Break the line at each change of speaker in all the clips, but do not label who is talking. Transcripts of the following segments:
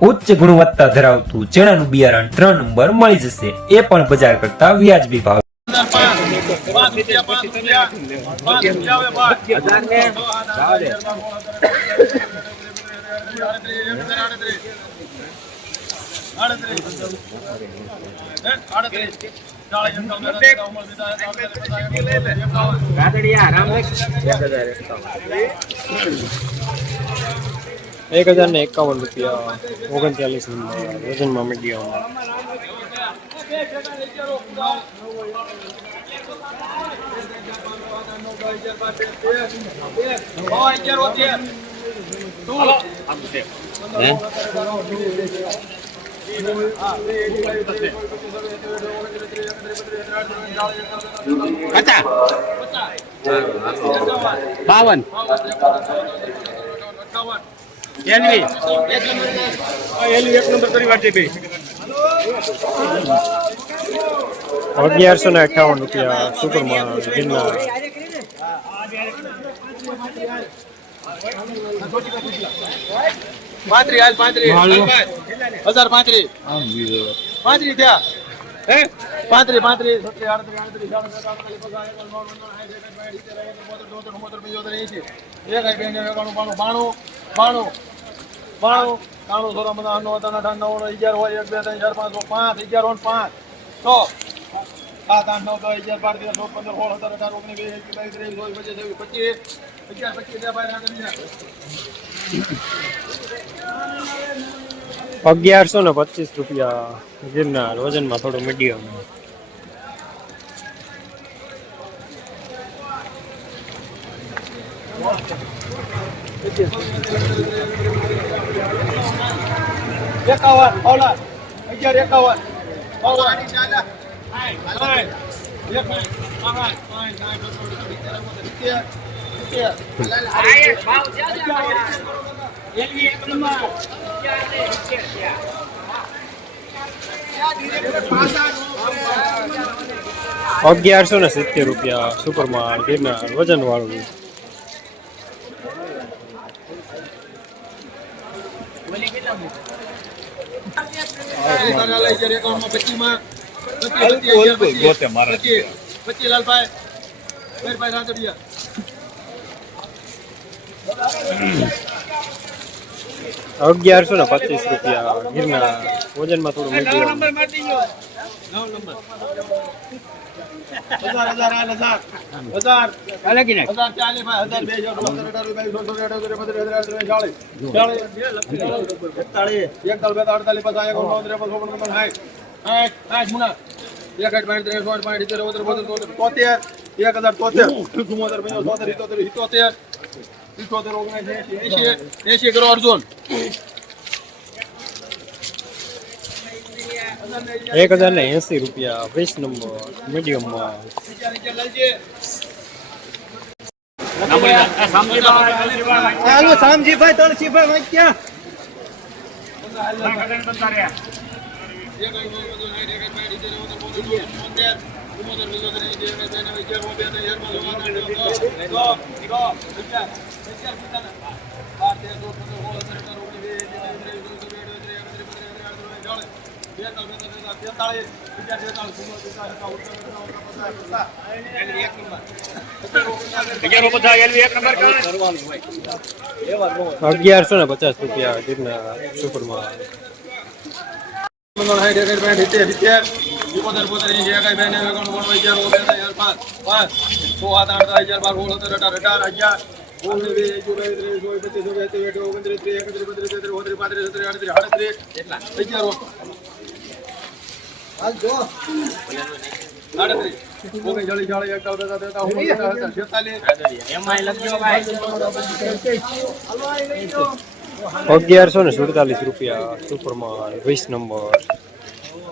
ઉચ્ચ ગુણવત્તા ધરાવતું ચણાનું બિયારણ ત્રણ નંબર મળી જશે. એ પણ બજાર કરતા વ્યાજબી ભાવ.
પાંચ રૂપિયા પાંચ રૂપિયા પાંચ રૂપિયા આવે
એક હજાર ને એકાવન રૂપિયા ઓગણચાલીસ વજનમાં મીડિયમ
બાવન. એલવી
એલવી એક નંબર કરી વાટી ભાઈ
અગિયારસો ને અઠાવન રૂપિયા સુપરમાં ગિરનાર
પાંત્રી હાલ પાંત્રી. હજાર પાંત્રી. પાંત્રી હે પાંત્રી પાંત્રી સત્રી આડત્રી આડત્રી બાણું, બાણું, બાણું, બાણું, ત્રાણું, ચોરાણું, પંચાણું, અઠાણું, અઠાણું, નવ્વાણું, અગિયાર હોય, એક, બે, ત્રણ, ચાર, પાંચ, પાંચ, અગિયાર પાંચ. સાત, આઠ, નવ, દસ, અગિયાર, બાર, પંદર, સોળ, સત્તર, અઢાર, ઓગણીસ, પચીસ, છવ્વીસ, પચીસ, અગિયાર, પચીસ,
અગિયારસો ને પચીસ રૂપિયા ગિરનાર વજનમાં થોડું મીડિયમ
એકાવન અગિયાર એકાવન અગિયાર.
અગિયારસો ને સિત્તેર રૂપિયા સુપરમાં ગિરનાર વજન વાળું
તારે તારે અગિયાર એકાવનમાં પચીસમાં પચીસ, પચીસ, અગિયાર, પચીસ, પચીસ, પચીસ, લાલભાઈ ભાઈ રાંધડિયા
અગિયારસો ને પચીસ રૂપિયા. ગિરનાર. વજનમાં થોડું
પચાસ એક હજાર તોતેર ચુમ્મોતેર પંચોતેર તોતેર ઇતોતેર ઇતોતેર ઇતોતેર ઓગણીસ એસી એસી એસી કરો અર્જુન
એક હજાર ને એસી રૂપિયા વીસ નંબર મીડિયમમાં
હાલો શામજીભાઈ તળસીભાઈ વાંચ્યા
અગિયારો પચાસ એલવી એક નંબર
અગિયારસો ને પચાસ રૂપિયા ગિરનાર સુપરમાં
એકોતેર બોતેર એંશી એકાઈ બેને એકાણું બાણું અગિયાર ઓગણીસ અગિયાર પાંચ પાંચ સો સાત આઠ દસ બાર સોળ સત્તર અઢાર અગિયાર.
અગિયારસો ને સુડતાલીસ રૂપિયા સુપરમાં વીસ નંબર.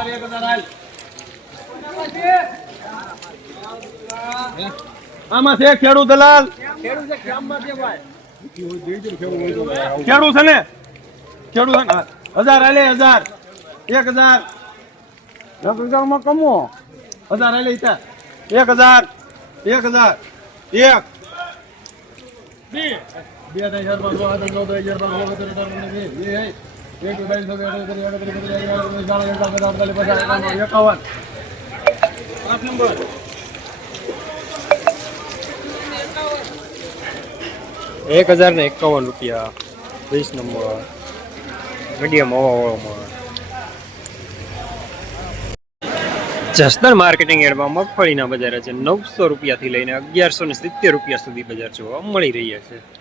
હજાર, એક હજાર, હાલ. આમાં છે ખેડૂત દલાલ ખેડૂત છે ને ખેડૂત છે ને હજાર હાલે હજાર એક હજારમાં કમો હજાર હાલે. એક હજાર એક હજાર એક બે બે હજાર છ સાત આઠ નવ હજાર બે,
એક, હજાર ને એકાવન રૂપિયા વીસ નંબર. મીડિયમ હવાવાળામાં જસદણ માર્કેટિંગ એડમાં મગફળીના બજાર છે નવસો રૂપિયાથી લઈને અગિયારસો ને સિત્તેર રૂપિયા સુધી બજાર જોવા મળી રહ્યા છે.